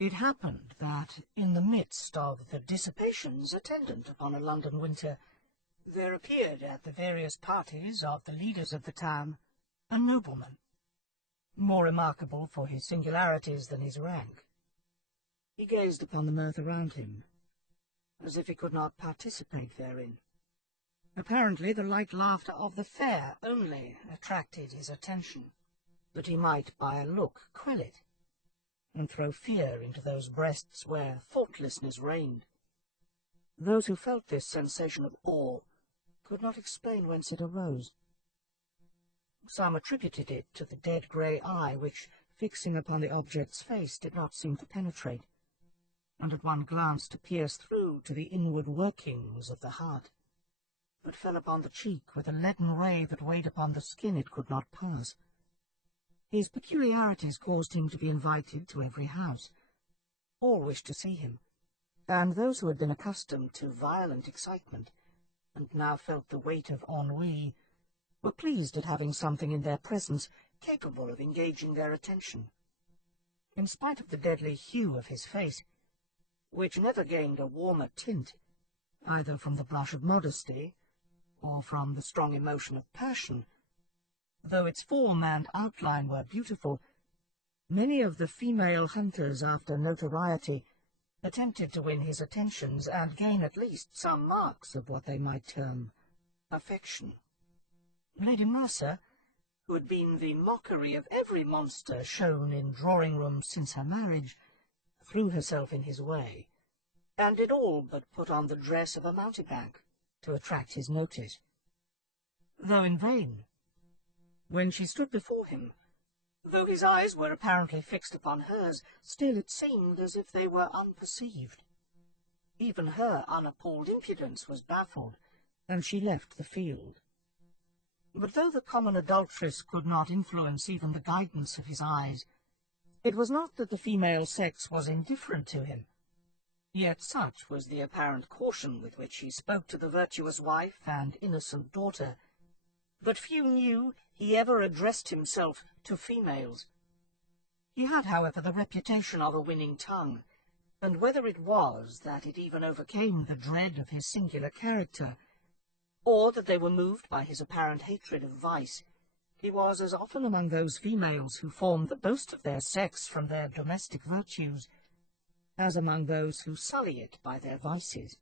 It happened that, in the midst of the dissipations attendant upon a London winter, there appeared at the various parties of the leaders of the town a nobleman, more remarkable for his singularities than his rank. He gazed upon the mirth around him, as if he could not participate therein. Apparently the light laughter of the fair only attracted his attention, that he might by a look quell it, and throw fear into those breasts where thoughtlessness reigned. Those who felt this sensation of awe could not explain whence it arose. Some attributed it to the dead grey eye which, fixing upon the object's face, did not seem to penetrate, and at one glance to pierce through to the inward workings of the heart, but fell upon the cheek with a leaden ray that weighed upon the skin it could not pass. His peculiarities caused him to be invited to every house. All wished to see him, and those who had been accustomed to violent excitement, and now felt the weight of ennui, were pleased at having something in their presence capable of engaging their attention. In spite of the deadly hue of his face, which never gained a warmer tint, either from the blush of modesty or from the strong emotion of passion, though its form and outline were beautiful, many of the female hunters after notoriety attempted to win his attentions and gain at least some marks of what they might term affection. Lady Mercer, who had been the mockery of every monster shown in drawing-rooms since her marriage, threw herself in his way, and did all but put on the dress of a mountebank to attract his notice, though in vain. When she stood before him, though his eyes were apparently fixed upon hers, still it seemed as if they were unperceived. Even her unappalled impudence was baffled, and she left the field. But though the common adulteress could not influence even the guidance of his eyes, it was not that the female sex was indifferent to him. Yet such was the apparent caution with which he spoke to the virtuous wife and innocent daughter, that few knew he ever addressed himself to females. He had, however, the reputation of a winning tongue, and whether it was that it even overcame the dread of his singular character, or that they were moved by his apparent hatred of vice, he was as often among those females who formed the boast of their sex from their domestic virtues, as among those who sully it by their vices.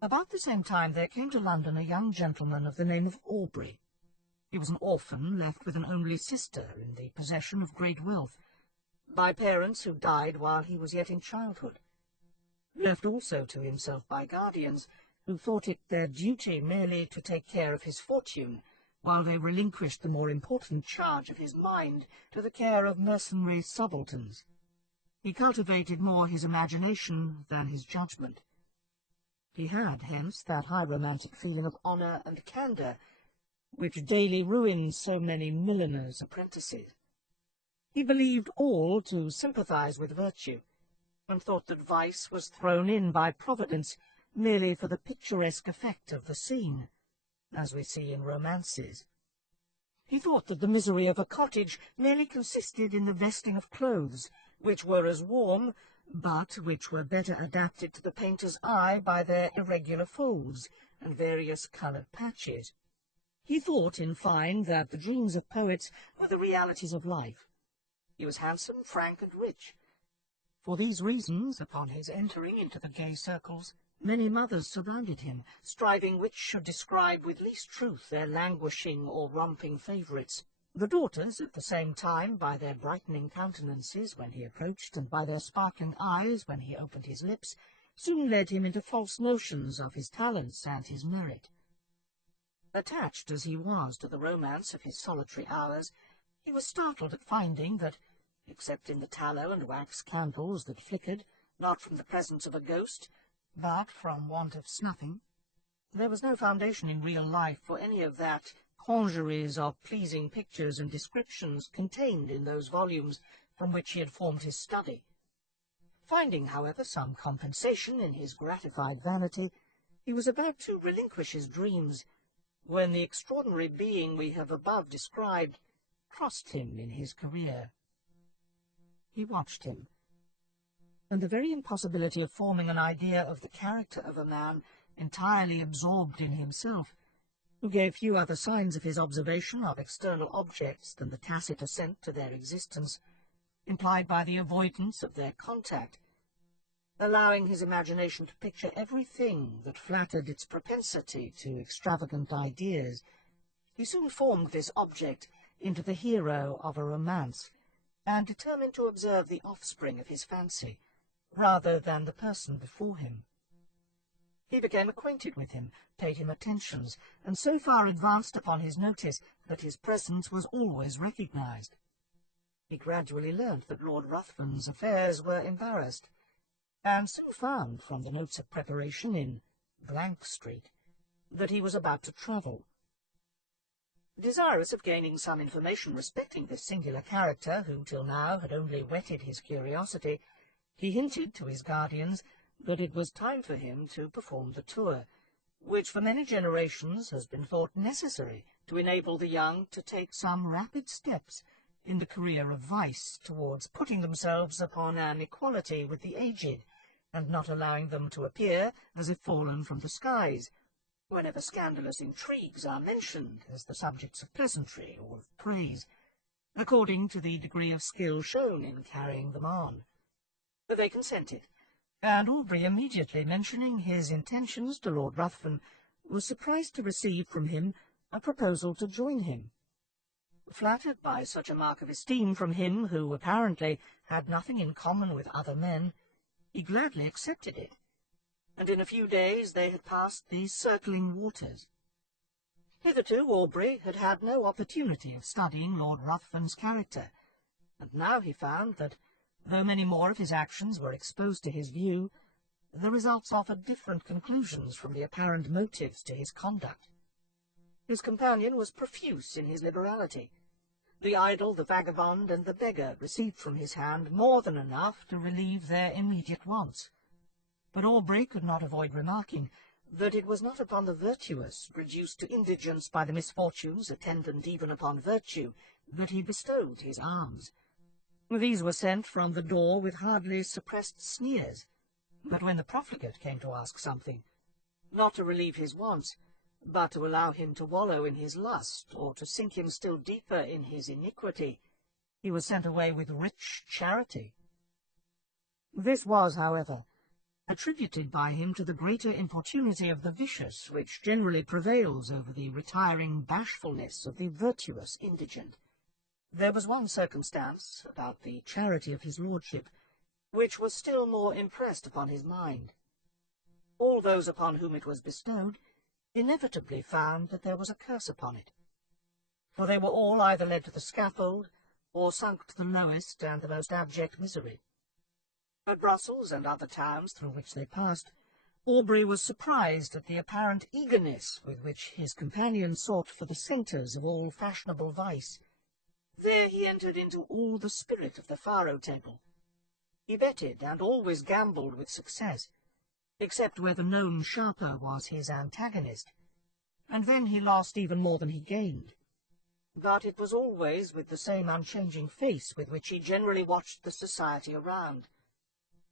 About the same time there came to London a young gentleman of the name of Aubrey. He was an orphan left with an only sister in the possession of great wealth, by parents who died while he was yet in childhood, left also to himself by guardians who thought it their duty merely to take care of his fortune, while they relinquished the more important charge of his mind to the care of mercenary subalterns. He cultivated more his imagination than his judgment. He had, hence, that high romantic feeling of honour and candour which daily ruins so many milliners' apprentices. He believed all to sympathize with virtue, and thought that vice was thrown in by Providence merely for the picturesque effect of the scene, as we see in romances. He thought that the misery of a cottage merely consisted in the vesting of clothes, which were as warm, but which were better adapted to the painter's eye by their irregular folds and various coloured patches. He thought, in fine, that the dreams of poets were the realities of life. He was handsome, frank, and rich. For these reasons, upon his entering into the gay circles, many mothers surrounded him, striving which should describe with least truth their languishing or romping favourites. The daughters, at the same time, by their brightening countenances when he approached, and by their sparkling eyes when he opened his lips, soon led him into false notions of his talents and his merit. Attached as he was to the romance of his solitary hours, he was startled at finding that, except in the tallow and wax candles that flickered, not from the presence of a ghost, but from want of snuffing, there was no foundation in real life for any of that congeries of pleasing pictures and descriptions contained in those volumes from which he had formed his study. Finding, however, some compensation in his gratified vanity, he was about to relinquish his dreams, when the extraordinary being we have above described crossed him in his career. He watched him, and the very impossibility of forming an idea of the character of a man entirely absorbed in himself, who gave few other signs of his observation of external objects than the tacit assent to their existence, implied by the avoidance of their contact, allowing his imagination to picture everything that flattered its propensity to extravagant ideas. He soon formed this object into the hero of a romance, and determined to observe the offspring of his fancy, rather than the person before him. He became acquainted with him, paid him attentions, and so far advanced upon his notice that his presence was always recognized. He gradually learnt that Lord Ruthven's affairs were embarrassed, and soon found from the notes of preparation in Street that he was about to travel. Desirous of gaining some information respecting this singular character, who till now had only whetted his curiosity, he hinted to his guardians that it was time for him to perform the tour, which for many generations has been thought necessary to enable the young to take some rapid steps in the career of vice towards putting themselves upon an equality with the aged, and not allowing them to appear as if fallen from the skies, whenever scandalous intrigues are mentioned as the subjects of pleasantry or of praise, according to the degree of skill shown in carrying them on. They consented, and Aubrey, immediately mentioning his intentions to Lord Ruthven, was surprised to receive from him a proposal to join him. Flattered by such a mark of esteem from him, who apparently had nothing in common with other men, he gladly accepted it, and in a few days they had passed these circling waters. Hitherto Aubrey had had no opportunity of studying Lord Ruthven's character, and now he found that, though many more of his actions were exposed to his view, the results offered different conclusions from the apparent motives to his conduct. His companion was profuse in his liberality. The idle, the vagabond, and the beggar received from his hand more than enough to relieve their immediate wants. But Aubrey could not avoid remarking that it was not upon the virtuous, reduced to indigence by the misfortunes attendant even upon virtue, that he bestowed his alms. These were sent from the door with hardly suppressed sneers, but when the profligate came to ask something, not to relieve his wants, but to allow him to wallow in his lust, or to sink him still deeper in his iniquity, he was sent away with rich charity. This was, however, attributed by him to the greater importunity of the vicious, which generally prevails over the retiring bashfulness of the virtuous indigent. There was one circumstance about the charity of his lordship which was still more impressed upon his mind. All those upon whom it was bestowed inevitably found that there was a curse upon it, for they were all either led to the scaffold, or sunk to the lowest and the most abject misery. At Brussels and other towns through which they passed, Aubrey was surprised at the apparent eagerness with which his companion sought for the centres of all fashionable vice. There he entered into all the spirit of the faro table. He betted and always gambled with success, except where the known sharper was his antagonist, and then he lost even more than he gained. But it was always with the same unchanging face with which he generally watched the society around.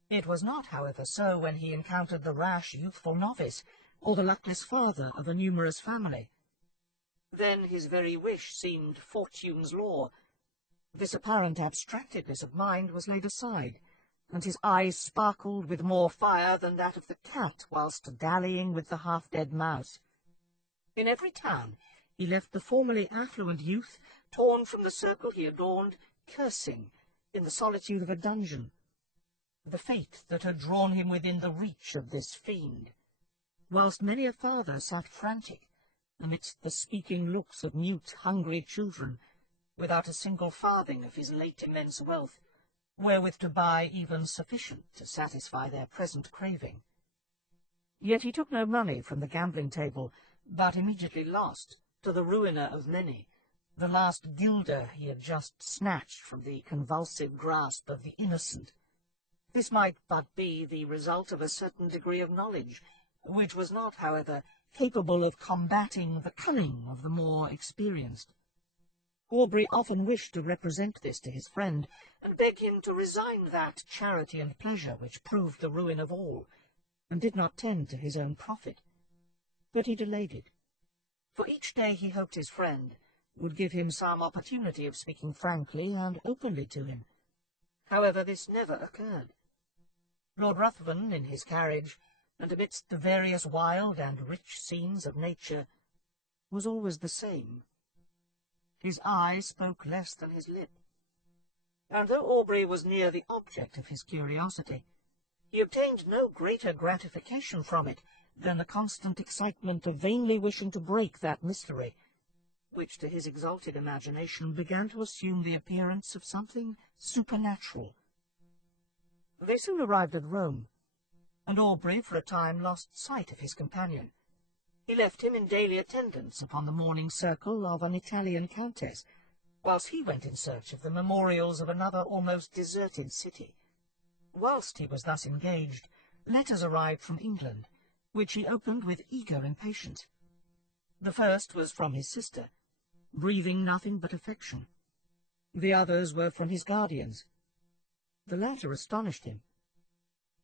It was not, however, so when he encountered the rash, youthful novice, or the luckless father of a numerous family. Then his very wish seemed fortune's law. This apparent abstractedness of mind was laid aside, and his eyes sparkled with more fire than that of the cat whilst dallying with the half-dead mouse. In every town he left the formerly affluent youth, torn from the circle he adorned, cursing, in the solitude of a dungeon, the fate that had drawn him within the reach of this fiend, whilst many a father sat frantic, amidst the speaking looks of mute, hungry children, without a single farthing of his late immense wealth, wherewith to buy even sufficient to satisfy their present craving. Yet he took no money from the gambling table, but immediately lost, to the ruiner of many, the last guilder he had just snatched from the convulsive grasp of the innocent. This might but be the result of a certain degree of knowledge, which was not, however, capable of combating the cunning of the more experienced. Aubrey often wished to represent this to his friend, and beg him to resign that charity and pleasure which proved the ruin of all, and did not tend to his own profit. But he delayed it, for each day he hoped his friend would give him some opportunity of speaking frankly and openly to him. However, this never occurred. Lord Ruthven, in his carriage, and amidst the various wild and rich scenes of nature, was always the same. His eye spoke less than his lip, and though Aubrey was near the object of his curiosity, he obtained no greater gratification from it than the constant excitement of vainly wishing to break that mystery, which to his exalted imagination began to assume the appearance of something supernatural. They soon arrived at Rome, and Aubrey for a time lost sight of his companion. He left him in daily attendance upon the morning circle of an Italian countess, whilst he went in search of the memorials of another almost deserted city. Whilst he was thus engaged, letters arrived from England, which he opened with eager impatience. The first was from his sister, breathing nothing but affection. The others were from his guardians. The latter astonished him.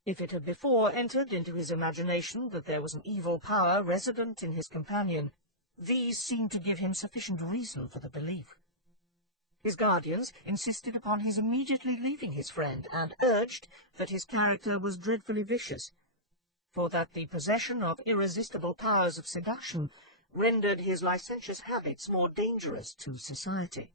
If it had before entered into his imagination that there was an evil power resident in his companion, these seemed to give him sufficient reason for the belief. His guardians insisted upon his immediately leaving his friend, and urged that his character was dreadfully vicious, for that the possession of irresistible powers of seduction rendered his licentious habits more dangerous to society.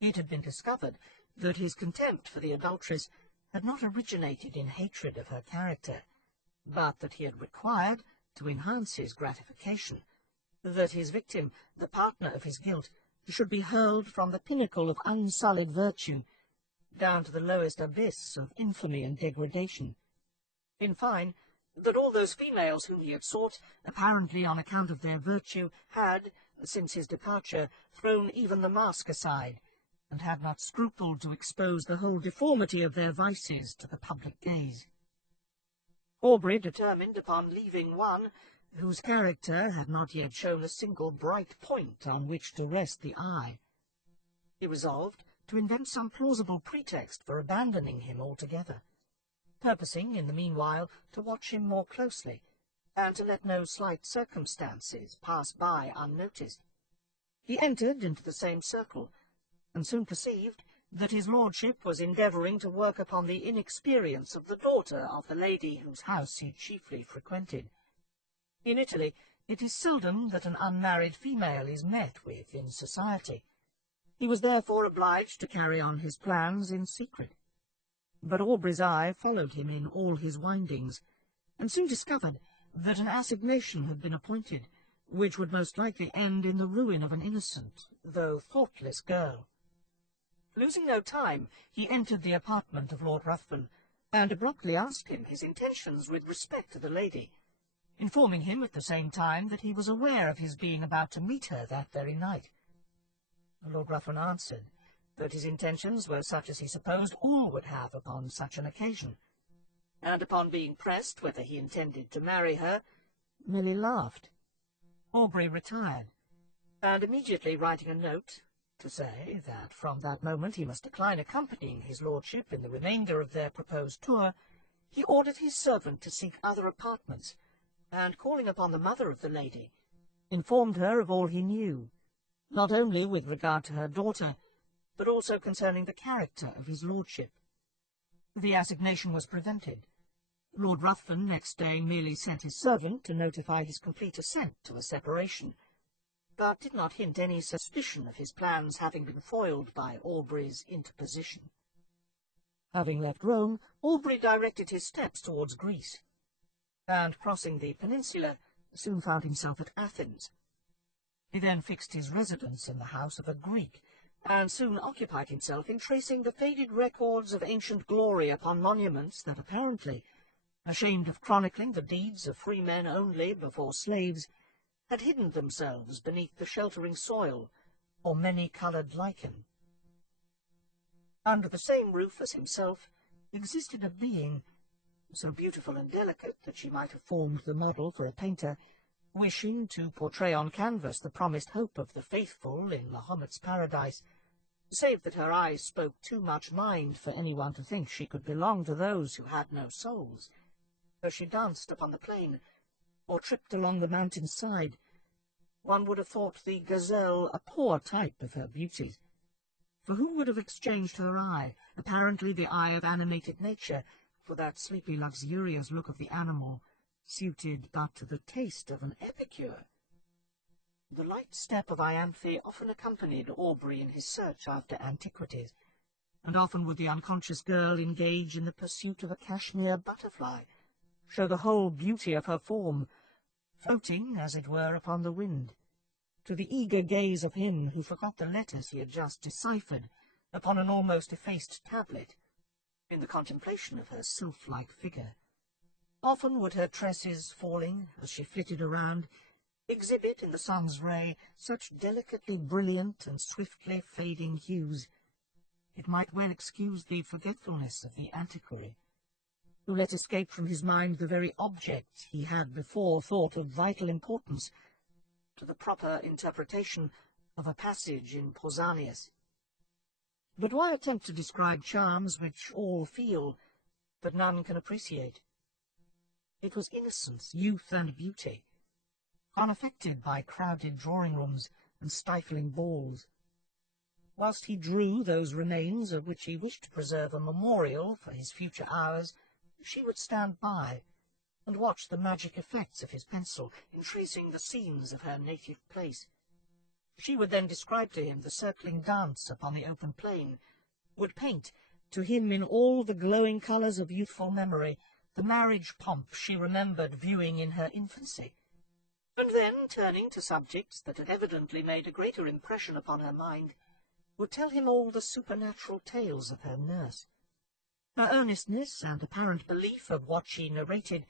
It had been discovered that his contempt for the adulteress had not originated in hatred of her character, but that he had required, to enhance his gratification, that his victim, the partner of his guilt, should be hurled from the pinnacle of unsullied virtue down to the lowest abyss of infamy and degradation. In fine, that all those females whom he had sought, apparently on account of their virtue, had, since his departure, thrown even the mask aside, and had not scrupled to expose the whole deformity of their vices to the public gaze. Aubrey determined upon leaving one whose character had not yet shown a single bright point on which to rest the eye. He resolved to invent some plausible pretext for abandoning him altogether, purposing in the meanwhile to watch him more closely, and to let no slight circumstances pass by unnoticed. He entered into the same circle, and soon perceived that his lordship was endeavouring to work upon the inexperience of the daughter of the lady whose house he chiefly frequented. In Italy, it is seldom that an unmarried female is met with in society. He was therefore obliged to carry on his plans in secret. But Aubrey's eye followed him in all his windings, and soon discovered that an assignation had been appointed, which would most likely end in the ruin of an innocent, though thoughtless girl. Losing no time, he entered the apartment of Lord Ruthven, and abruptly asked him his intentions with respect to the lady, informing him at the same time that he was aware of his being about to meet her that very night. Lord Ruthven answered that his intentions were such as he supposed all would have upon such an occasion, and upon being pressed whether he intended to marry her, merely laughed. Aubrey retired, and immediately writing a note to say that from that moment he must decline accompanying his lordship in the remainder of their proposed tour, he ordered his servant to seek other apartments, and calling upon the mother of the lady, informed her of all he knew, not only with regard to her daughter, but also concerning the character of his lordship. The assignation was prevented. Lord Ruthven next day merely sent his servant to notify his complete assent to a separation, but did not hint any suspicion of his plans having been foiled by Aubrey's interposition. Having left Rome, Aubrey directed his steps towards Greece, and crossing the peninsula, soon found himself at Athens. He then fixed his residence in the house of a Greek, and soon occupied himself in tracing the faded records of ancient glory upon monuments that apparently, ashamed of chronicling the deeds of free men only before slaves, had hidden themselves beneath the sheltering soil or many-coloured lichen. Under the same roof as himself existed a being, so beautiful and delicate that she might have formed the model for a painter, wishing to portray on canvas the promised hope of the faithful in Mahomet's paradise, save that her eyes spoke too much mind for anyone to think she could belong to those who had no souls. Though she danced upon the plain, or tripped along the mountain's side, one would have thought the gazelle a poor type of her beauties. For who would have exchanged her eye, apparently the eye of animated nature, for that sleepy luxurious look of the animal, suited but to the taste of an epicure? The light step of Ianthe often accompanied Aubrey in his search after antiquities, and often would the unconscious girl engage in the pursuit of a cashmere butterfly, show the whole beauty of her form, floating, as it were, upon the wind, to the eager gaze of him who forgot the letters he had just deciphered upon an almost effaced tablet, in the contemplation of her sylph-like figure. Often would her tresses, falling as she flitted around, exhibit in the sun's ray such delicately brilliant and swiftly fading hues, it might well excuse the forgetfulness of the antiquary, who let escape from his mind the very object he had before thought of vital importance to the proper interpretation of a passage in Pausanias. But why attempt to describe charms which all feel, but none can appreciate? It was innocence, youth, and beauty, unaffected by crowded drawing-rooms and stifling balls. Whilst he drew those remains of which he wished to preserve a memorial for his future hours, she would stand by and watch the magic effects of his pencil in tracing the scenes of her native place. She would then describe to him the circling dance upon the open plain, would paint to him in all the glowing colours of youthful memory the marriage pomp she remembered viewing in her infancy, and then, turning to subjects that had evidently made a greater impression upon her mind, would tell him all the supernatural tales of her nurse. Her earnestness and apparent belief of what she narrated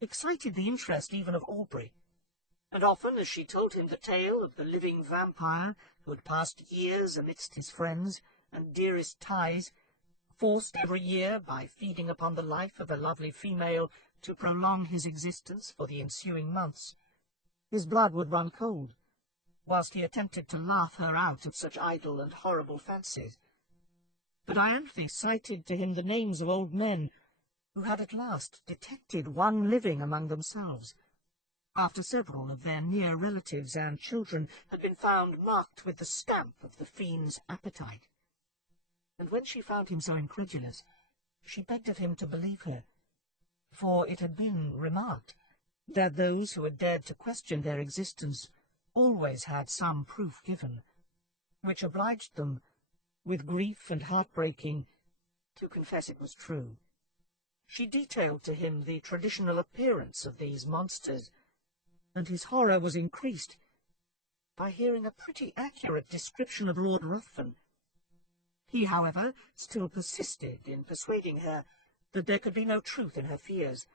excited the interest even of Aubrey, and often as she told him the tale of the living vampire who had passed years amidst his friends and dearest ties, forced every year by feeding upon the life of a lovely female to prolong his existence for the ensuing months, his blood would run cold, whilst he attempted to laugh her out of such idle and horrible fancies. But Ianthe cited to him the names of old men who had at last detected one living among themselves, after several of their near relatives and children had been found marked with the stamp of the fiend's appetite. And when she found him so incredulous, she begged of him to believe her, for it had been remarked that those who had dared to question their existence always had some proof given, which obliged them, with grief and heartbreaking, to confess it was true. She detailed to him the traditional appearance of these monsters, and his horror was increased by hearing a pretty accurate description of Lord Ruthven. He, however, still persisted in persuading her that there could be no truth in her fears,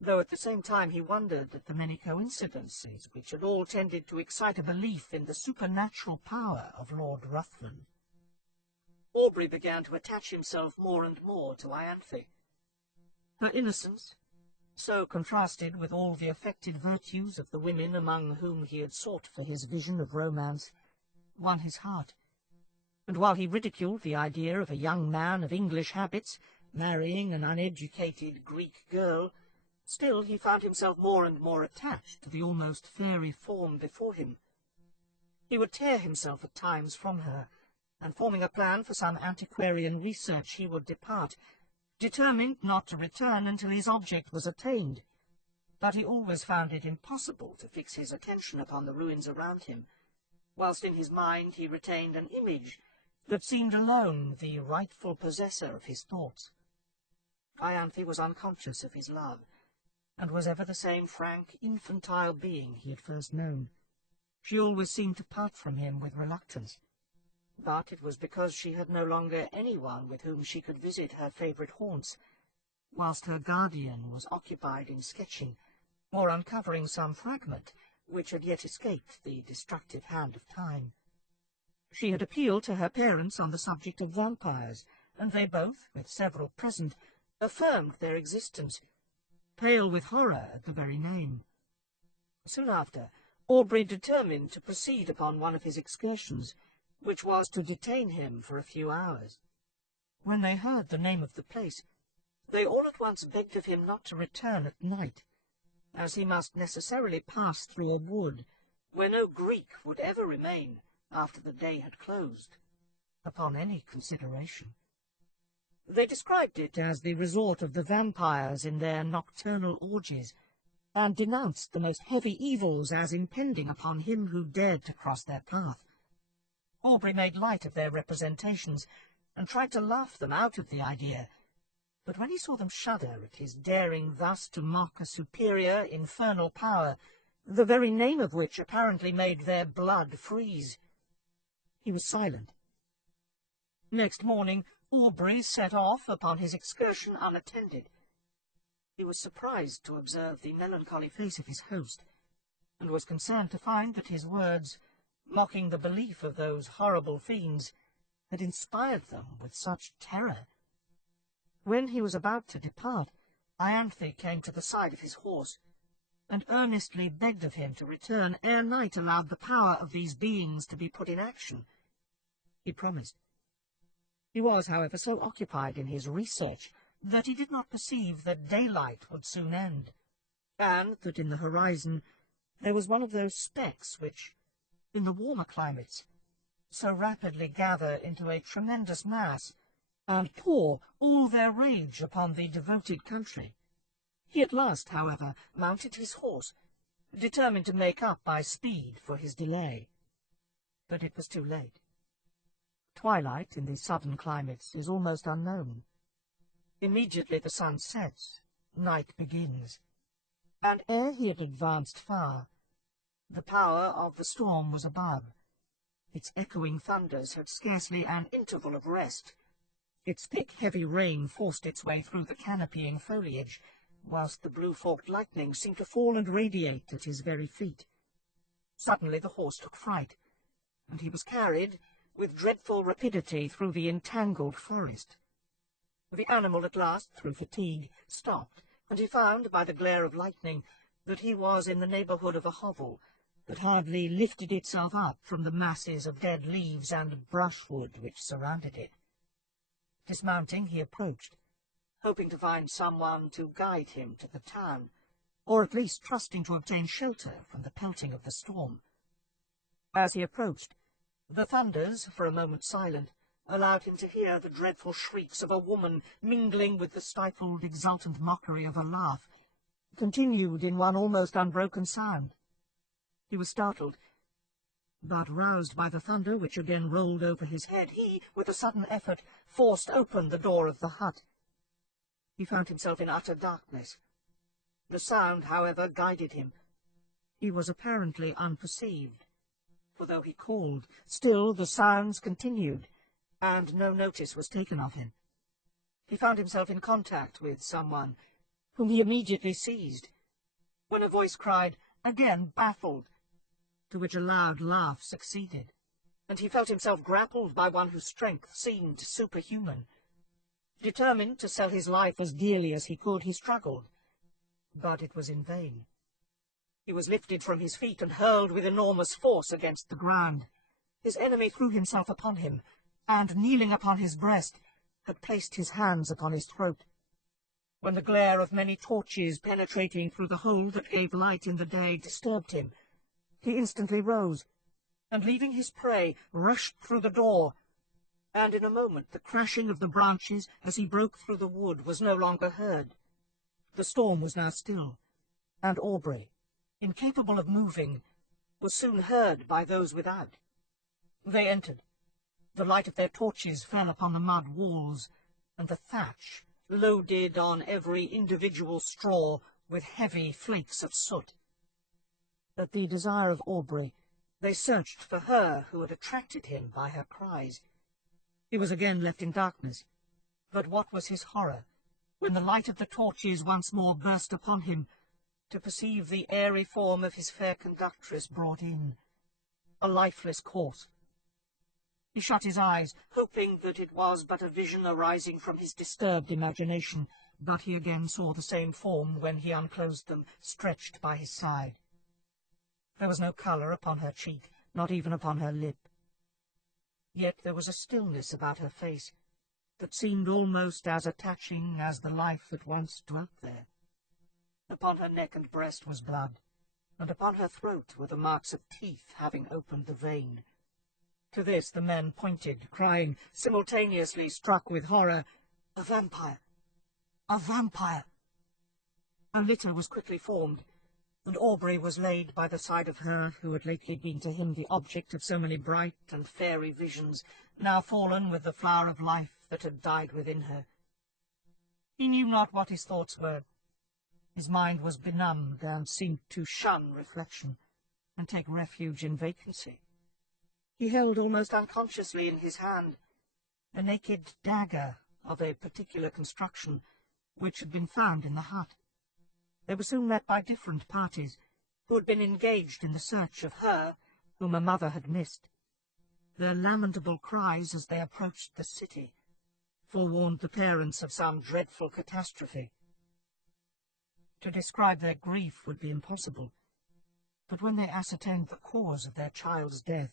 though at the same time he wondered at the many coincidences which had all tended to excite a belief in the supernatural power of Lord Ruthven. Aubrey began to attach himself more and more to Ianthe. Her innocence, so contrasted with all the affected virtues of the women among whom he had sought for his vision of romance, won his heart, and while he ridiculed the idea of a young man of English habits marrying an uneducated Greek girl, still he found himself more and more attached to the almost fairy form before him. He would tear himself at times from her, and forming a plan for some antiquarian research he would depart, determined not to return until his object was attained. But he always found it impossible to fix his attention upon the ruins around him, whilst in his mind he retained an image that seemed alone the rightful possessor of his thoughts. Ianthe was unconscious of his love, and was ever the same frank, infantile being he had first known. She always seemed to part from him with reluctance, but it was because she had no longer anyone with whom she could visit her favourite haunts, whilst her guardian was occupied in sketching, or uncovering some fragment which had yet escaped the destructive hand of time. She had appealed to her parents on the subject of vampires, and they both, with several present, affirmed their existence, pale with horror at the very name. Soon after, Aubrey determined to proceed upon one of his excursions, which was to detain him for a few hours. When they heard the name of the place, they all at once begged of him not to return at night, as he must necessarily pass through a wood, where no Greek would ever remain after the day had closed, upon any consideration. They described it as the resort of the vampires in their nocturnal orgies, and denounced the most heavy evils as impending upon him who dared to cross their path. Aubrey made light of their representations, and tried to laugh them out of the idea, but when he saw them shudder at his daring thus to mock a superior infernal power, the very name of which apparently made their blood freeze, he was silent. Next morning Aubrey set off upon his excursion unattended. He was surprised to observe the melancholy face of his host, and was concerned to find that his words, mocking the belief of those horrible fiends, had inspired them with such terror. When he was about to depart, Ianthe came to the side of his horse, and earnestly begged of him to return ere night allowed the power of these beings to be put in action. He promised. He was, however, so occupied in his research that he did not perceive that daylight would soon end, and that in the horizon there was one of those specks which, in the warmer climates, so rapidly gather into a tremendous mass, and pour all their rage upon the devoted country. He at last, however, mounted his horse, determined to make up by speed for his delay. But it was too late. Twilight in the southern climates is almost unknown. Immediately the sun sets, night begins, and ere he had advanced far, the power of the storm was above. Its echoing thunders had scarcely an interval of rest. Its thick, heavy rain forced its way through the canopying foliage, whilst the blue-forked lightning seemed to fall and radiate at his very feet. Suddenly the horse took fright, and he was carried with dreadful rapidity through the entangled forest. The animal at last, through fatigue, stopped, and he found, by the glare of lightning, that he was in the neighbourhood of a hovel that hardly lifted itself up from the masses of dead leaves and brushwood which surrounded it. Dismounting, he approached, hoping to find someone to guide him to the town, or at least trusting to obtain shelter from the pelting of the storm. As he approached, the thunders, for a moment silent, allowed him to hear the dreadful shrieks of a woman mingling with the stifled, exultant mockery of a laugh, continued in one almost unbroken sound. He was startled, but roused by the thunder which again rolled over his head, he, with a sudden effort, forced open the door of the hut. He found himself in utter darkness. The sound, however, guided him. He was apparently unperceived, for though he called, still the sounds continued, and no notice was taken of him. He found himself in contact with someone, whom he immediately seized, when a voice cried, again baffled, to which a loud laugh succeeded, and he felt himself grappled by one whose strength seemed superhuman. Determined to sell his life as dearly as he could, he struggled, but it was in vain. He was lifted from his feet and hurled with enormous force against the ground. His enemy threw himself upon him, and, kneeling upon his breast, had placed his hands upon his throat. When the glare of many torches penetrating through the hole that gave light in the day disturbed him, he instantly rose, and leaving his prey, rushed through the door, and in a moment the crashing of the branches as he broke through the wood was no longer heard. The storm was now still, and Aubrey, incapable of moving, was soon heard by those without. They entered. The light of their torches fell upon the mud walls, and the thatch, loaded on every individual straw with heavy flakes of soot. At the desire of Aubrey, they searched for her who had attracted him by her cries. He was again left in darkness, but what was his horror, when the light of the torches once more burst upon him, to perceive the airy form of his fair conductress brought in, a lifeless corpse. He shut his eyes, hoping that it was but a vision arising from his disturbed imagination, but he again saw the same form when he unclosed them, stretched by his side. There was no colour upon her cheek, not even upon her lip. Yet there was a stillness about her face that seemed almost as attaching as the life that once dwelt there. Upon her neck and breast was blood, and upon her throat were the marks of teeth having opened the vein. To this the men pointed, crying, simultaneously struck with horror, "A vampire! A vampire!" A litter was quickly formed, and Aubrey was laid by the side of her who had lately been to him the object of so many bright and fairy visions, now fallen with the flower of life that had died within her. He knew not what his thoughts were. His mind was benumbed and seemed to shun reflection and take refuge in vacancy. He held almost unconsciously in his hand a naked dagger of a particular construction which had been found in the hut. They were soon met by different parties, who had been engaged in the search of her whom a mother had missed. Their lamentable cries as they approached the city forewarned the parents of some dreadful catastrophe. To describe their grief would be impossible, but when they ascertained the cause of their child's death,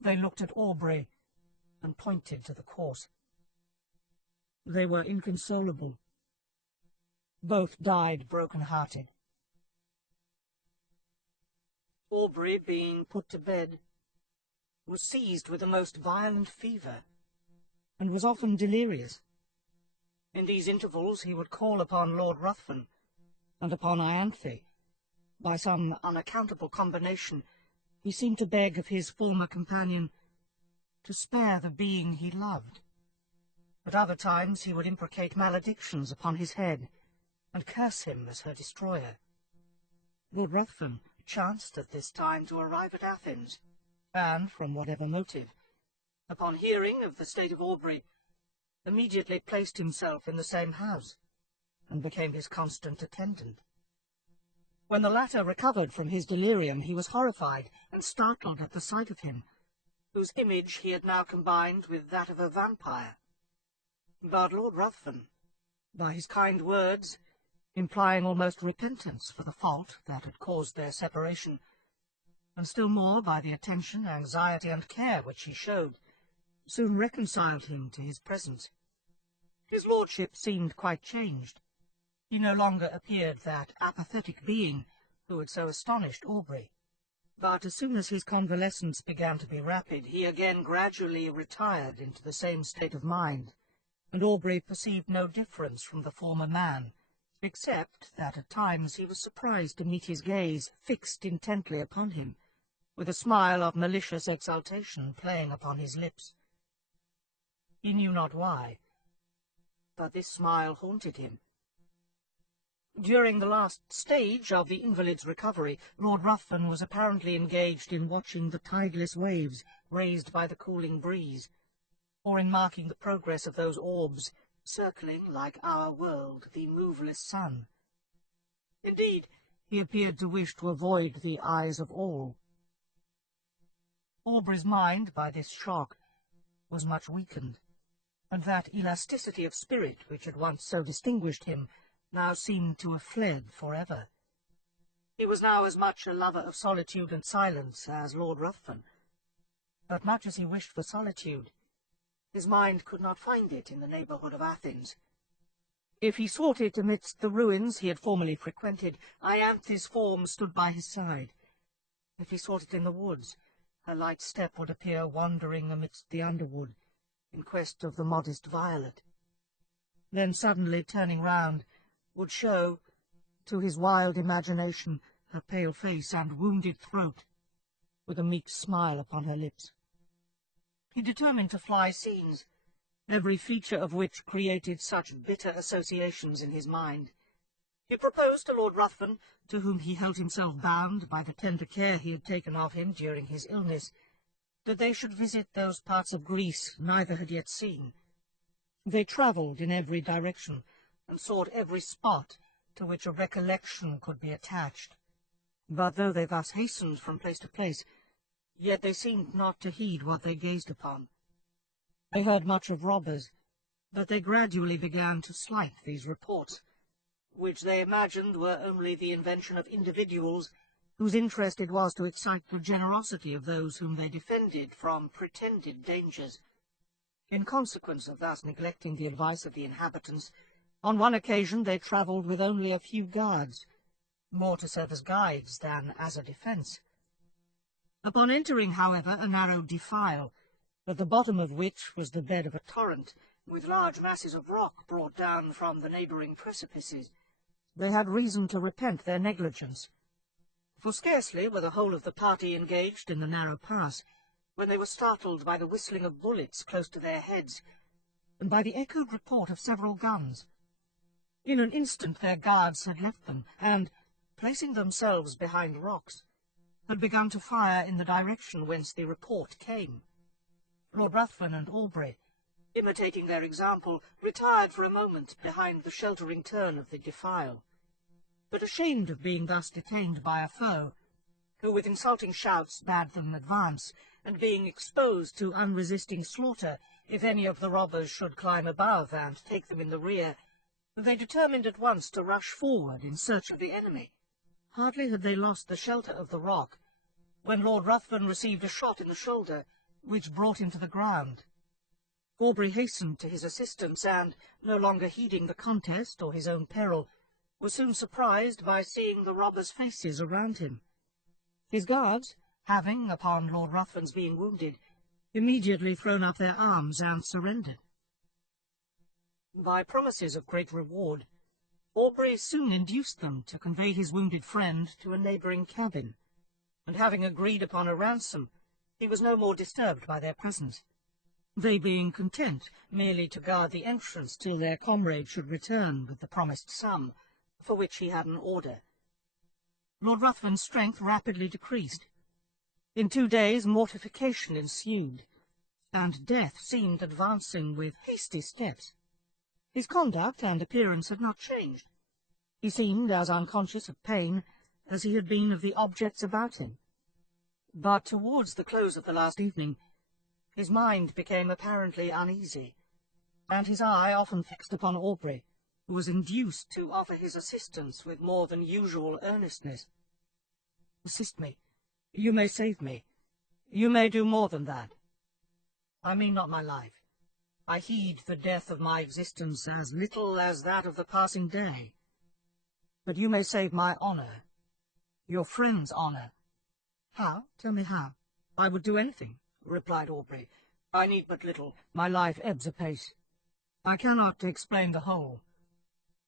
they looked at Aubrey and pointed to the corse. They were inconsolable. Both died broken-hearted. Aubrey, being put to bed, was seized with a most violent fever, and was often delirious. In these intervals he would call upon Lord Ruthven, and upon Ianthe. By some unaccountable combination, he seemed to beg of his former companion to spare the being he loved. At other times he would imprecate maledictions upon his head, and curse him as her destroyer. Lord Ruthven chanced at this time to arrive at Athens, and, from whatever motive, upon hearing of the state of Aubrey, immediately placed himself in the same house, and became his constant attendant. When the latter recovered from his delirium, he was horrified and startled at the sight of him, whose image he had now combined with that of a vampire. But Lord Ruthven, by his kind words, implying almost repentance for the fault that had caused their separation, and still more by the attention, anxiety, and care which he showed, soon reconciled him to his presence. His lordship seemed quite changed. He no longer appeared that apathetic being who had so astonished Aubrey, but as soon as his convalescence began to be rapid, he again gradually retired into the same state of mind, and Aubrey perceived no difference from the former man, except that at times he was surprised to meet his gaze fixed intently upon him, with a smile of malicious exultation playing upon his lips. He knew not why, but this smile haunted him. During the last stage of the invalid's recovery, Lord Ruthven was apparently engaged in watching the tideless waves raised by the cooling breeze, or in marking the progress of those orbs circling, like our world, the moveless sun. Indeed, he appeared to wish to avoid the eyes of all. Aubrey's mind, by this shock, was much weakened, and that elasticity of spirit which had once so distinguished him now seemed to have fled forever. He was now as much a lover of solitude and silence as Lord Ruthven, but much as he wished for solitude, his mind could not find it in the neighbourhood of Athens. If he sought it amidst the ruins he had formerly frequented, Ianthe's form stood by his side. If he sought it in the woods, her light step would appear wandering amidst the underwood, in quest of the modest violet. Then suddenly turning round, would show, to his wild imagination, her pale face and wounded throat, with a meek smile upon her lips. He determined to fly scenes, every feature of which created such bitter associations in his mind. He proposed to Lord Ruthven, to whom he held himself bound by the tender care he had taken of him during his illness, that they should visit those parts of Greece neither had yet seen. They travelled in every direction, and sought every spot to which a recollection could be attached. But though they thus hastened from place to place, yet they seemed not to heed what they gazed upon. They heard much of robbers, but they gradually began to slight these reports, which they imagined were only the invention of individuals whose interest it was to excite the generosity of those whom they defended from pretended dangers. In consequence of thus neglecting the advice of the inhabitants, on one occasion they travelled with only a few guards, more to serve as guides than as a defence. Upon entering, however, a narrow defile, at the bottom of which was the bed of a torrent, with large masses of rock brought down from the neighbouring precipices, they had reason to repent their negligence. For scarcely were the whole of the party engaged in the narrow pass, when they were startled by the whistling of bullets close to their heads, and by the echoed report of several guns. In an instant their guards had left them, and, placing themselves behind rocks, had begun to fire in the direction whence the report came. Lord Ruthven and Aubrey, imitating their example, retired for a moment behind the sheltering turn of the defile. But ashamed of being thus detained by a foe, who with insulting shouts bade them advance, and being exposed to unresisting slaughter if any of the robbers should climb above and take them in the rear, they determined at once to rush forward in search of the enemy. Hardly had they lost the shelter of the rock, when Lord Ruthven received a shot in the shoulder, which brought him to the ground. Aubrey hastened to his assistance, and, no longer heeding the contest or his own peril, was soon surprised by seeing the robbers' faces around him. His guards, having, upon Lord Ruthven's being wounded, immediately thrown up their arms and surrendered. By promises of great reward, Aubrey soon induced them to convey his wounded friend to a neighbouring cabin, and having agreed upon a ransom, he was no more disturbed by their presence, they being content merely to guard the entrance till their comrade should return with the promised sum, for which he had an order. Lord Ruthven's strength rapidly decreased. In 2 days mortification ensued, and death seemed advancing with hasty steps. His conduct and appearance had not changed. He seemed as unconscious of pain as he had been of the objects about him. But towards the close of the last evening, his mind became apparently uneasy, and his eye often fixed upon Aubrey, who was induced to offer his assistance with more than usual earnestness. "Assist me. You may save me. You may do more than that. I mean not my life. I heed the death of my existence as little as that of the passing day. But you may save my honour, your friend's honour." "How? Tell me how." "I would do anything," replied Aubrey. "I need but little. My life ebbs apace. I cannot explain the whole.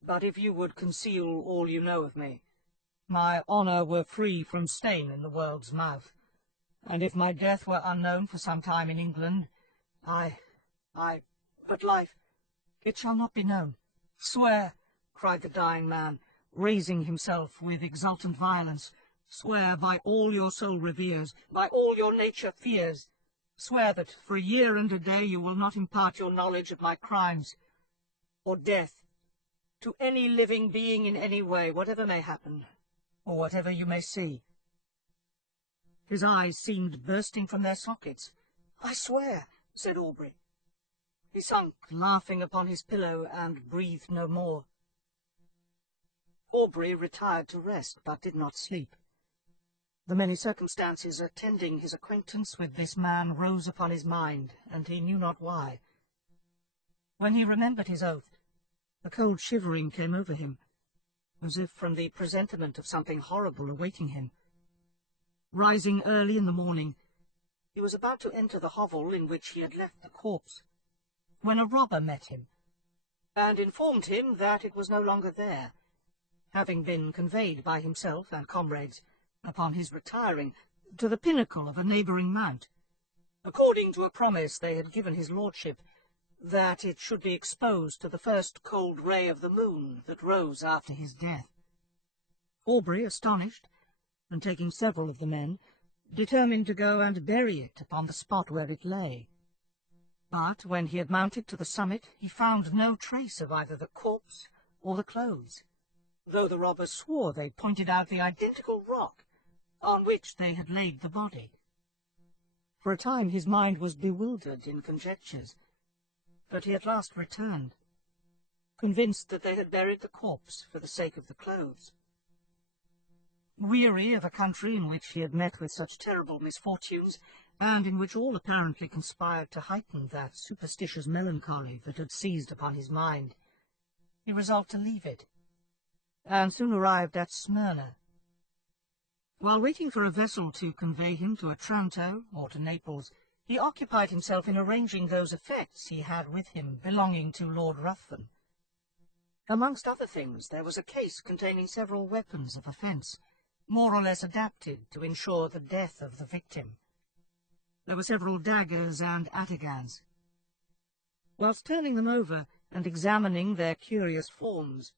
But if you would conceal all you know of me, my honour were free from stain in the world's mouth, and if my death were unknown for some time in England, but life, it shall not be known." "Swear," cried the dying man, raising himself with exultant violence, "swear by all your soul reveres, by all your nature fears. Swear that for a year and a day you will not impart your knowledge of my crimes, or death, to any living being in any way, whatever may happen, or whatever you may see." His eyes seemed bursting from their sockets. "I swear," said Aubrey. He sunk laughing upon his pillow, and breathed no more. Aubrey retired to rest, but did not sleep. The many circumstances attending his acquaintance with this man rose upon his mind, and he knew not why. When he remembered his oath, a cold shivering came over him, as if from the presentiment of something horrible awaiting him. Rising early in the morning, he was about to enter the hovel in which he had left the corpse, when a robber met him, and informed him that it was no longer there, having been conveyed by himself and comrades, upon his retiring, to the pinnacle of a neighbouring mount, according to a promise they had given his lordship, that it should be exposed to the first cold ray of the moon that rose after his death. Aubrey, astonished, and taking several of the men, determined to go and bury it upon the spot where it lay. But when he had mounted to the summit, he found no trace of either the corpse or the clothes, though the robbers swore they pointed out the identical rock on which they had laid the body. For a time his mind was bewildered in conjectures, but he at last returned, convinced that they had buried the corpse for the sake of the clothes. Weary of a country in which he had met with such terrible misfortunes, and in which all apparently conspired to heighten that superstitious melancholy that had seized upon his mind, he resolved to leave it, and soon arrived at Smyrna. While waiting for a vessel to convey him to Otranto or to Naples, he occupied himself in arranging those effects he had with him belonging to Lord Ruthven. Amongst other things, there was a case containing several weapons of offence, more or less adapted to ensure the death of the victim. There were several daggers and atagans. Whilst turning them over and examining their curious forms,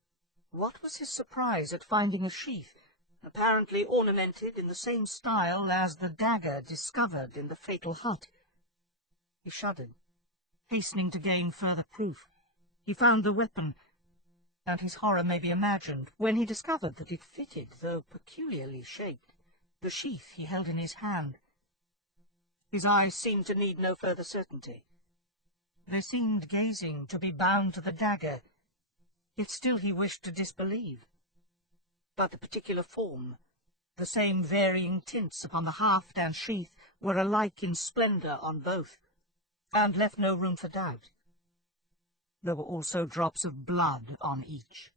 what was his surprise at finding a sheath, apparently ornamented in the same style as the dagger discovered in the fatal hut. He shuddered, hastening to gain further proof. He found the weapon, and his horror may be imagined when he discovered that it fitted, though peculiarly shaped, the sheath he held in his hand. His eyes seemed to need no further certainty. They seemed gazing to be bound to the dagger, yet still he wished to disbelieve. But the particular form, the same varying tints upon the haft and sheath, were alike in splendour on both, and left no room for doubt. There were also drops of blood on each.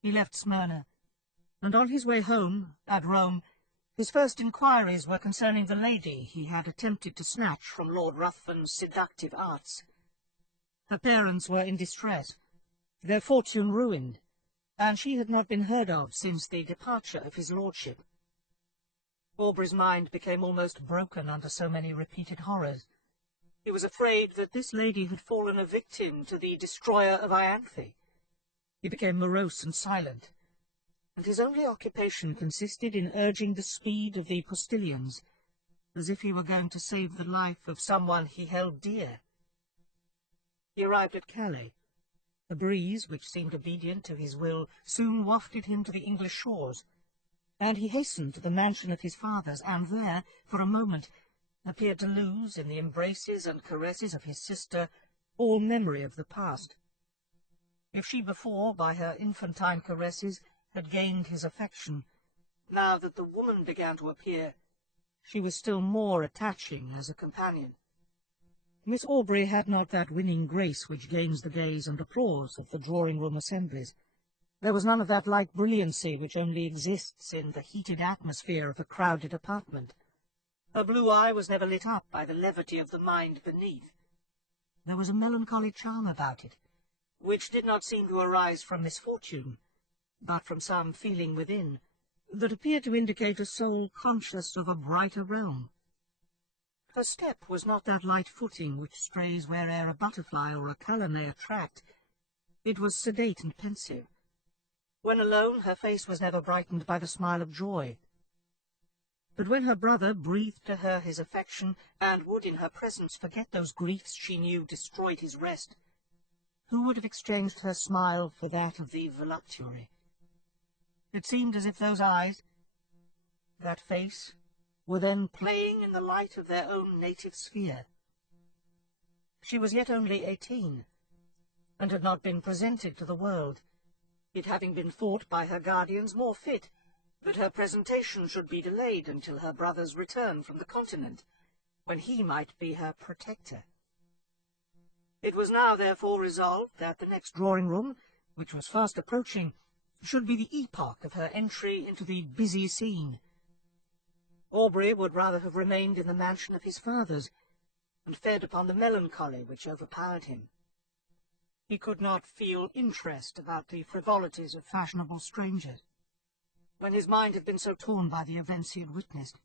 He left Smyrna, and on his way home, at Rome, his first inquiries were concerning the lady he had attempted to snatch from Lord Ruthven's seductive arts. Her parents were in distress, their fortune ruined, and she had not been heard of since the departure of his lordship. Aubrey's mind became almost broken under so many repeated horrors. He was afraid that this lady had fallen a victim to the destroyer of Ianthe. He became morose and silent, and his only occupation consisted in urging the speed of the postilions, as if he were going to save the life of someone he held dear. He arrived at Calais. A breeze, which seemed obedient to his will, soon wafted him to the English shores, and he hastened to the mansion of his fathers, and there, for a moment, appeared to lose, in the embraces and caresses of his sister, all memory of the past. If she before, by her infantine caresses, had gained his affection, now that the woman began to appear, she was still more attaching as a companion. Miss Aubrey had not that winning grace which gains the gaze and applause of the drawing-room assemblies. There was none of that light brilliancy which only exists in the heated atmosphere of a crowded apartment. Her blue eye was never lit up by the levity of the mind beneath. There was a melancholy charm about it, which did not seem to arise from misfortune, but from some feeling within, that appeared to indicate a soul conscious of a brighter realm. Her step was not that light footing which strays where'er a butterfly or a colour may attract. It was sedate and pensive. When alone, her face was never brightened by the smile of joy. But when her brother breathed to her his affection, and would in her presence forget those griefs she knew destroyed his rest, who would have exchanged her smile for that of the voluptuary? It seemed as if those eyes, that face, were then playing in the light of their own native sphere. She was yet only 18, and had not been presented to the world, it having been thought by her guardians more fit that her presentation should be delayed until her brother's return from the continent, when he might be her protector. It was now therefore resolved that the next drawing-room, which was fast approaching, should be the epoch of her entry into the busy scene. Aubrey would rather have remained in the mansion of his fathers, and fed upon the melancholy which overpowered him. He could not feel interest about the frivolities of fashionable strangers, when his mind had been so torn by the events he had witnessed.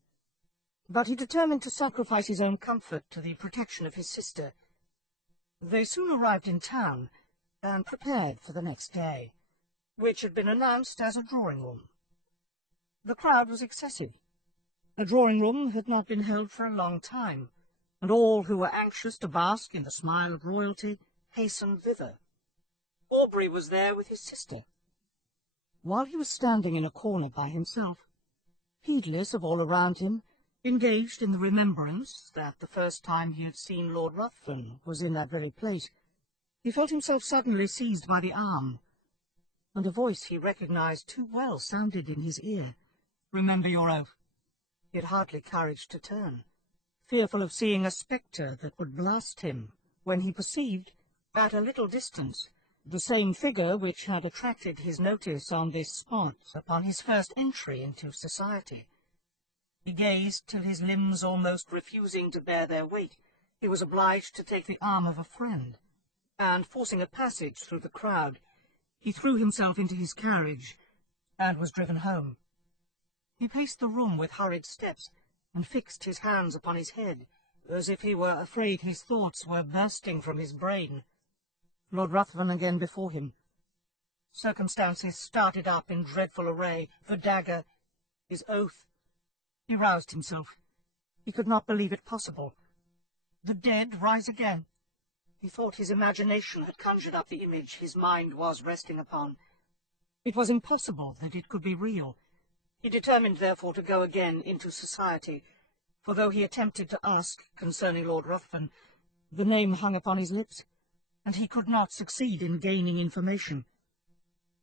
But he determined to sacrifice his own comfort to the protection of his sister. They soon arrived in town, and prepared for the next day, which had been announced as a drawing-room. The crowd was excessive. A drawing-room had not been held for a long time, and all who were anxious to bask in the smile of royalty hastened thither. Aubrey was there with his sister. While he was standing in a corner by himself, heedless of all around him, engaged in the remembrance that the first time he had seen Lord Ruthven was in that very place, he felt himself suddenly seized by the arm. and a voice he recognized too well sounded in his ear. "Remember your oath." He had hardly courage to turn, fearful of seeing a spectre that would blast him, when he perceived, at a little distance, the same figure which had attracted his notice on this spot upon his first entry into society. He gazed till his limbs almost refusing to bear their weight, he was obliged to take the arm of a friend, and, forcing a passage through the crowd, he threw himself into his carriage, and was driven home. He paced the room with hurried steps, and fixed his hands upon his head, as if he were afraid his thoughts were bursting from his brain. Lord Ruthven again before him. Circumstances started up in dreadful array, the dagger, his oath. He roused himself. He could not believe it possible. The dead rise again. He thought his imagination had conjured up the image his mind was resting upon. It was impossible that it could be real. He determined, therefore, to go again into society, for though he attempted to ask concerning Lord Ruthven, the name hung upon his lips, and he could not succeed in gaining information.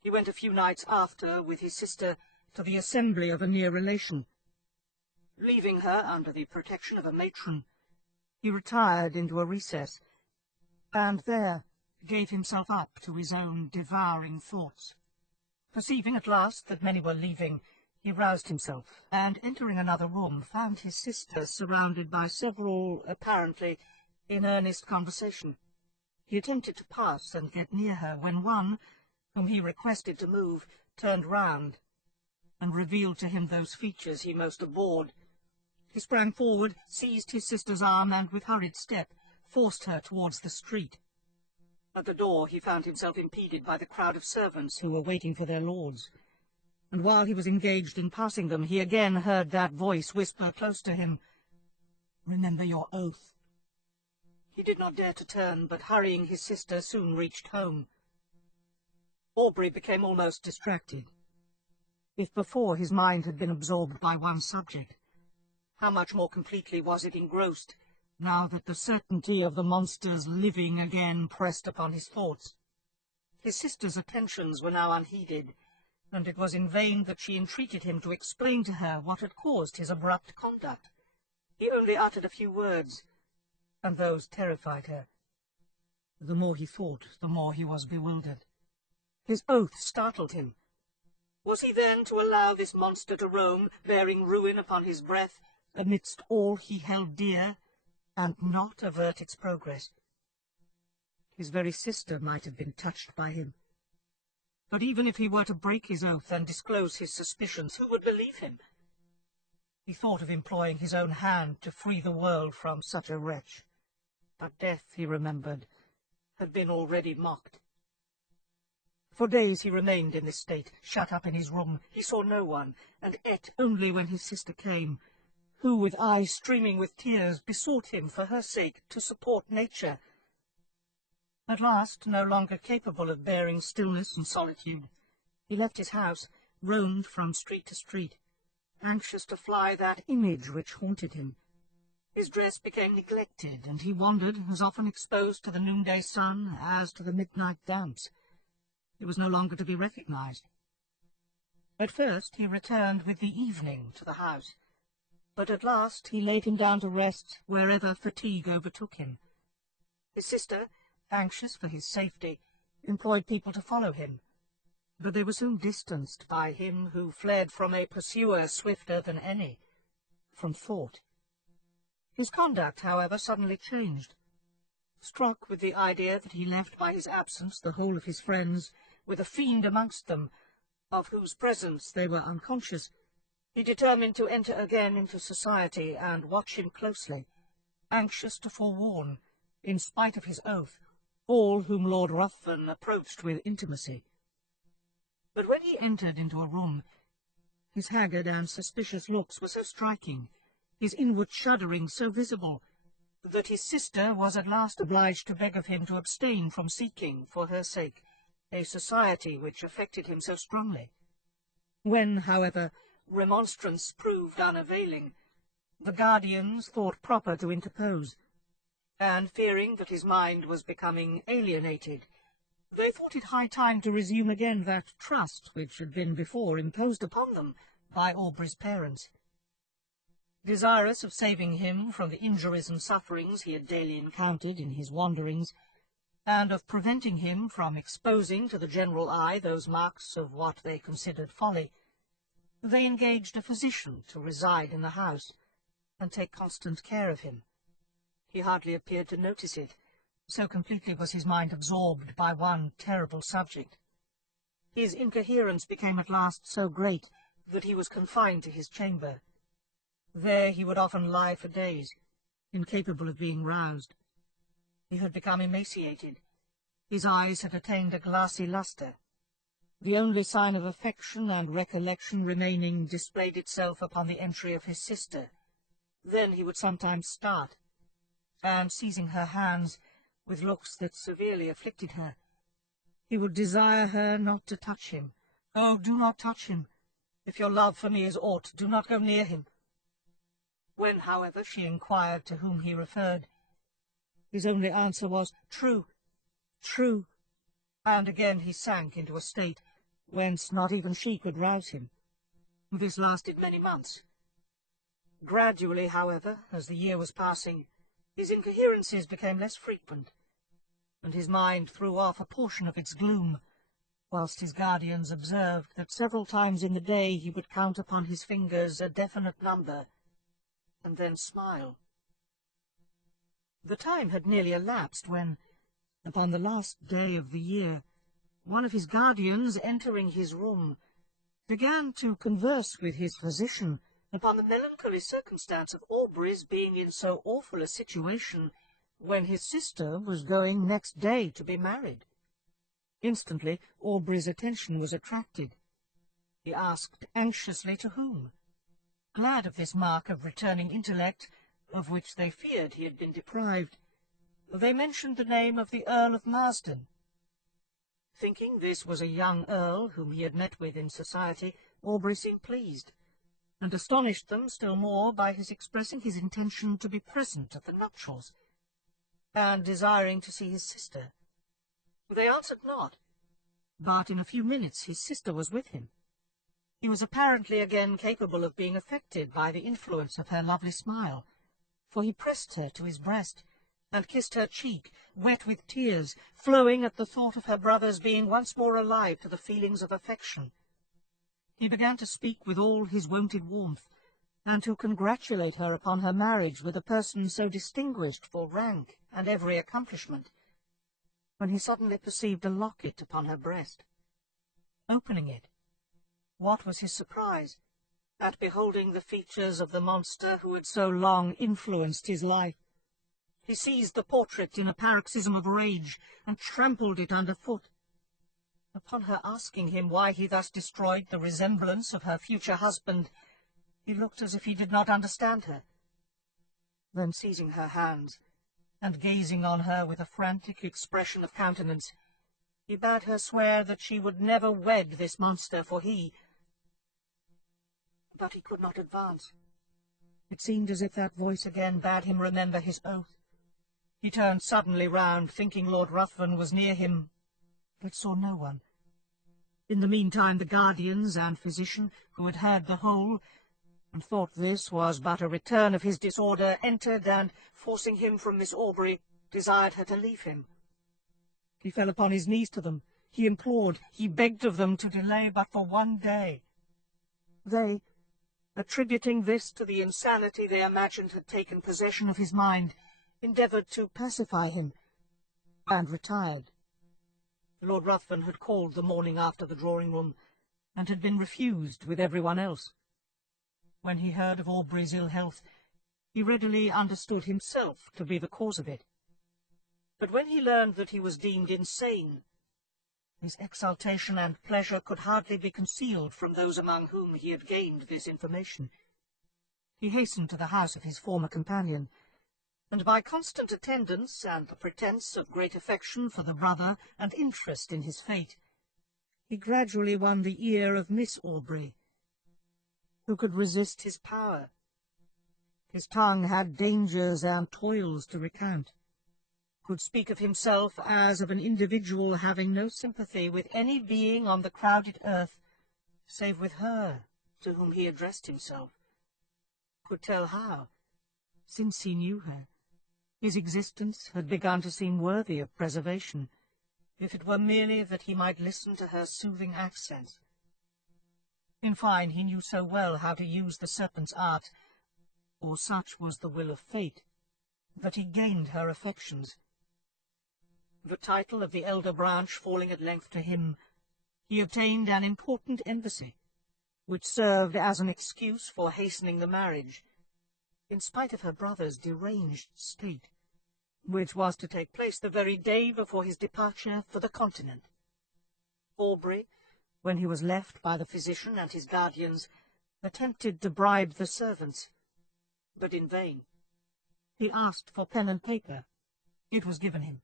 He went a few nights after, with his sister, to the assembly of a near relation. Leaving her under the protection of a matron, he retired into a recess, and there gave himself up to his own devouring thoughts. Perceiving at last that many were leaving, he roused himself, and, entering another room, found his sister surrounded by several, apparently, in earnest conversation. He attempted to pass and get near her, when one, whom he requested to move, turned round, and revealed to him those features he most abhorred. He sprang forward, seized his sister's arm, and, with hurried step, forced her towards the street. At the door he found himself impeded by the crowd of servants who were waiting for their lords, and while he was engaged in passing them, he again heard that voice whisper close to him, "Remember your oath." He did not dare to turn, but hurrying his sister soon reached home. Aubrey became almost distracted. If before his mind had been absorbed by one subject, how much more completely was it engrossed, now that the certainty of the monster's living again pressed upon his thoughts. His sister's attentions were now unheeded, and it was in vain that she entreated him to explain to her what had caused his abrupt conduct. He only uttered a few words, and those terrified her. The more he thought, the more he was bewildered. His oath startled him. Was he then to allow this monster to roam, bearing ruin upon his breath, amidst all he held dear, and not avert its progress? His very sister might have been touched by him. But even if he were to break his oath and disclose his suspicions, who would believe him? He thought of employing his own hand to free the world from such a wretch. But death, he remembered, had been already mocked. For days he remained in this state, shut up in his room. He saw no one, and ate only when his sister came, who, with eyes streaming with tears, besought him, for her sake, to support nature. At last, no longer capable of bearing stillness and solitude, he left his house, roamed from street to street, anxious to fly that image which haunted him. His dress became neglected, and he wandered, as often exposed to the noonday sun as to the midnight damps. It was no longer to be recognized. At first he returned with the evening to the house, but at last he laid him down to rest wherever fatigue overtook him. His sister, anxious for his safety, employed people to follow him, but they were soon distanced by him who fled from a pursuer swifter than any, from thought. His conduct, however, suddenly changed. Struck with the idea that he left by his absence the whole of his friends, with a fiend amongst them, of whose presence they were unconscious, he determined to enter again into society and watch him closely, anxious to forewarn, in spite of his oath, all whom Lord Ruthven approached with intimacy. But when he entered into a room, his haggard and suspicious looks were so striking, his inward shuddering so visible, that his sister was at last obliged to beg of him to abstain from seeking, for her sake, a society which affected him so strongly. When, however, remonstrance proved unavailing, the guardians thought proper to interpose, and, fearing that his mind was becoming alienated, They thought it high time to resume again that trust which had been before imposed upon them by Aubrey's parents. Desirous of saving him from the injuries and sufferings he had daily encountered in his wanderings, and of preventing him from exposing to the general eye those marks of what they considered folly, they engaged a physician to reside in the house, and take constant care of him. He hardly appeared to notice it, so completely was his mind absorbed by one terrible subject. His incoherence became at last so great that he was confined to his chamber. There he would often lie for days, incapable of being roused. He had become emaciated. His eyes had attained a glassy lustre. The only sign of affection and recollection remaining displayed itself upon the entry of his sister. Then he would sometimes start, and, seizing her hands, with looks that severely afflicted her, he would desire her not to touch him. "Oh, do not touch him. If your love for me is aught, do not go near him." When, however, she inquired to whom he referred, his only answer was, "True, true," and again he sank into a state whence not even she could rouse him. This lasted many months. Gradually, however, as the year was passing, his incoherences became less frequent, and his mind threw off a portion of its gloom, whilst his guardians observed that several times in the day he would count upon his fingers a definite number, and then smile. The time had nearly elapsed when, upon the last day of the year, one of his guardians, entering his room, began to converse with his physician upon the melancholy circumstance of Aubrey's being in so awful a situation when his sister was going next day to be married. Instantly Aubrey's attention was attracted. He asked anxiously to whom. Glad of this mark of returning intellect, of which they feared he had been deprived, they mentioned the name of the Earl of Marsden. Thinking this was a young earl whom he had met with in society, Aubrey seemed pleased, and astonished them still more by his expressing his intention to be present at the nuptials, and desiring to see his sister. They answered not, but in a few minutes his sister was with him. He was apparently again capable of being affected by the influence of her lovely smile, for he pressed her to his breast, and kissed her cheek, wet with tears, flowing at the thought of her brother's being once more alive to the feelings of affection. He began to speak with all his wonted warmth, and to congratulate her upon her marriage with a person so distinguished for rank and every accomplishment, when he suddenly perceived a locket upon her breast. Opening it, what was his surprise at beholding the features of the monster who had so long influenced his life. He seized the portrait in a paroxysm of rage, and trampled it underfoot. Upon her asking him why he thus destroyed the resemblance of her future husband, he looked as if he did not understand her. Then seizing her hands, and gazing on her with a frantic expression of countenance, he bade her swear that she would never wed this monster, for he... But he could not advance. It seemed as if that voice again bade him remember his oath. He turned suddenly round, thinking Lord Ruthven was near him, but saw no one. In the meantime the guardians and physician, who had heard the whole, and thought this was but a return of his disorder, entered, and, forcing him from Miss Aubrey, desired her to leave him. He fell upon his knees to them. He implored, he begged of them to delay but for one day. They, attributing this to the insanity they imagined had taken possession of his mind, endeavoured to pacify him, and retired. Lord Ruthven had called the morning after the drawing-room, and had been refused with everyone else. When he heard of Aubrey's ill health, he readily understood himself to be the cause of it. But when he learned that he was deemed insane, his exultation and pleasure could hardly be concealed from those among whom he had gained this information. He hastened to the house of his former companion, and by constant attendance and the pretence of great affection for the brother and interest in his fate, he gradually won the ear of Miss Aubrey. Who could resist his power? His tongue had dangers and toils to recount. could speak of himself as of an individual having no sympathy with any being on the crowded earth, save with her to whom he addressed himself, could tell how, since he knew her, his existence had begun to seem worthy of preservation, if it were merely that he might listen to her soothing accents. In fine, he knew so well how to use the serpent's art, or such was the will of fate, that he gained her affections. The title of the elder branch falling at length to him, he obtained an important embassy, which served as an excuse for hastening the marriage, in spite of her brother's deranged state, which was to take place the very day before his departure for the continent. Aubrey, when he was left by the physician and his guardians, attempted to bribe the servants, but in vain. He asked for pen and paper. It was given him.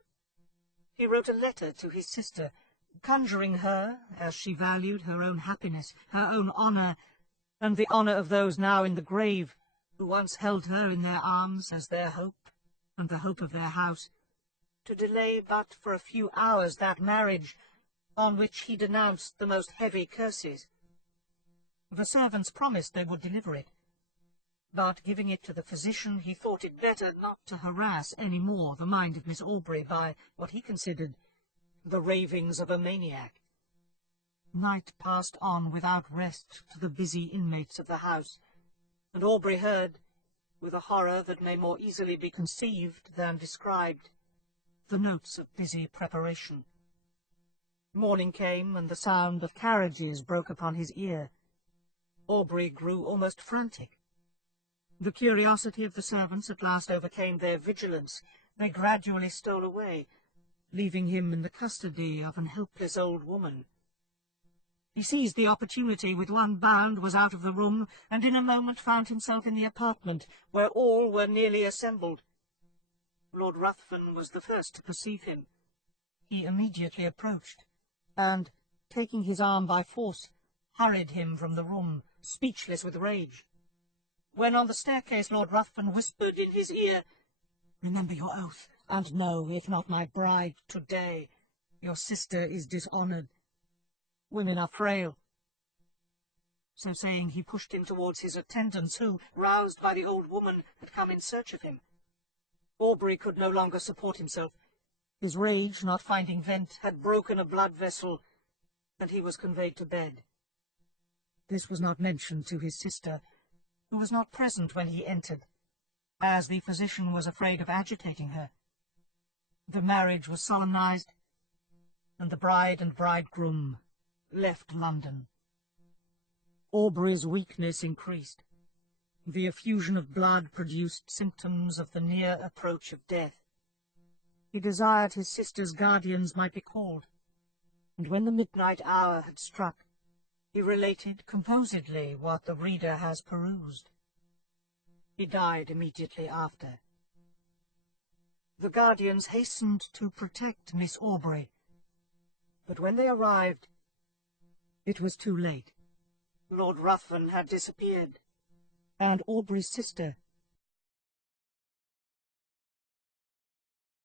He wrote a letter to his sister, conjuring her, as she valued her own happiness, her own honour, and the honour of those now in the grave, who once held her in their arms as their hope, and the hope of their house, to delay but for a few hours that marriage, on which he denounced the most heavy curses. The servants promised they would deliver it, but giving it to the physician, he thought it better not to harass any more the mind of Miss Aubrey by what he considered the ravings of a maniac. Night passed on without rest to the busy inmates of the house, and Aubrey heard, with a horror that may more easily be conceived than described, the notes of busy preparation. Morning came, and the sound of carriages broke upon his ear. Aubrey grew almost frantic. The curiosity of the servants at last overcame their vigilance. They gradually stole away, leaving him in the custody of an helpless old woman. He seized the opportunity, with one bound was out of the room, and in a moment found himself in the apartment, where all were nearly assembled. Lord Ruthven was the first to perceive him. He immediately approached, and, taking his arm by force, hurried him from the room, speechless with rage. When on the staircase Lord Ruthven whispered in his ear, "Remember your oath, and know, if not my bride, today, your sister is dishonoured. Women are frail." So saying, he pushed him towards his attendants, who, roused by the old woman, had come in search of him. Aubrey could no longer support himself. His rage, not finding vent, had broken a blood vessel, and he was conveyed to bed. This was not mentioned to his sister, who was not present when he entered, as the physician was afraid of agitating her. The marriage was solemnized, and the bride and bridegroom left London. Aubrey's weakness increased. The effusion of blood produced symptoms of the near approach of death. He desired his sister's guardians might be called, and when the midnight hour had struck, he related composedly what the reader has perused. He died immediately after. The guardians hastened to protect Miss Aubrey, but when they arrived, it was too late. Lord Ruthven had disappeared, and Aubrey's sister,